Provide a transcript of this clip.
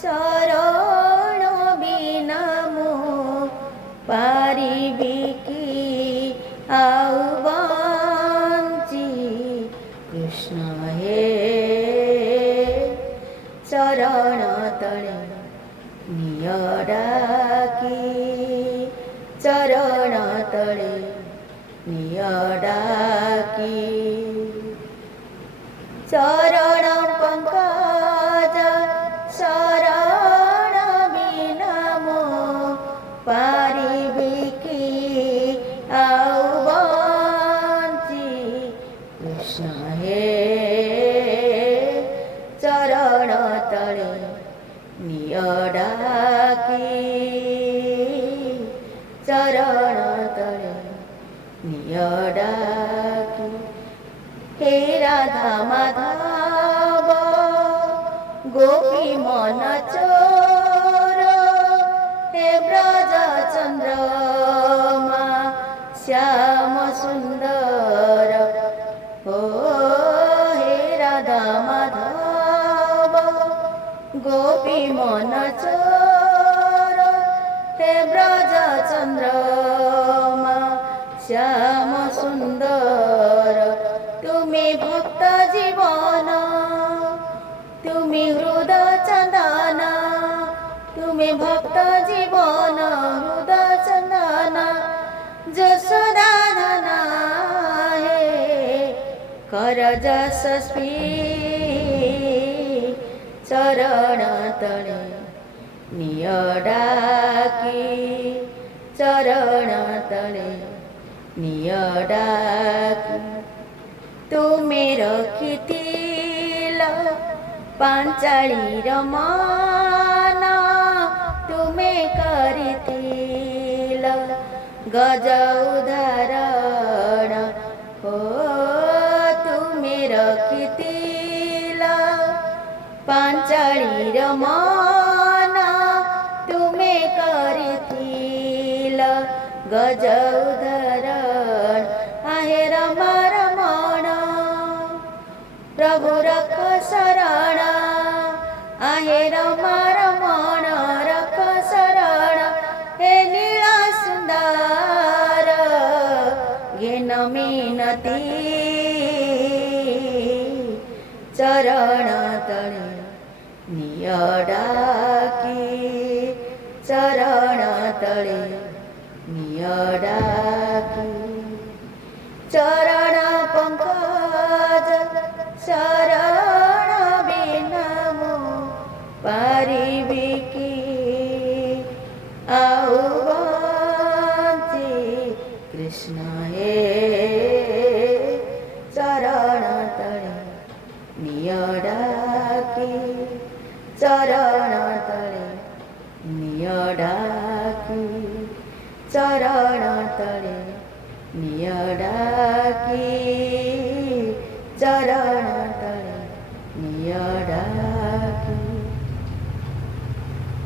शरण बिना मु पारिबी कि आउ बंची कृष्ण हे चरण तले निय डाकी चरण तले निय डाकी चरण पंकज शरण बिना मो पारिबी कि आउ बंची कृष्ण हे चरण तले निय डाकी चरण तले निय डाकी हे राधा माधव गोपी मन चोर हे ब्रज चंद्रमा श्याम सुंदर हो हे राधा माधव गोपी मन चोर हे ब्रज चंद्रमा श्याम सुंदर तुम्ही भक्त जीवन तुम्ही हृदय चंदन तुम्ही भक्त जीवन हृदय चंदन जसोदानन हे कर यशस्वी चरण तले निय डाकी चरण तले निय डाकी तुमे रखिथिल पांचाळीर मान तुमे करिथिल गज उदाहरण हो तुमे रखिथिल पांचाळीर मान तुमे करिथिल गज उदाहरण आहे रमा रमण प्रभु रख शरण आहे रमा रमण रख शरण हे लीला सुंदर घेन मिनती चरण तले निय डाकी चरण तले निय डाकी चरण पंकज शरण बिना मो पारिबी कि आउ बंची कृष्ण हे चरण तले निय डाकी चरण तले निय डाकी चरण तले निय डाकी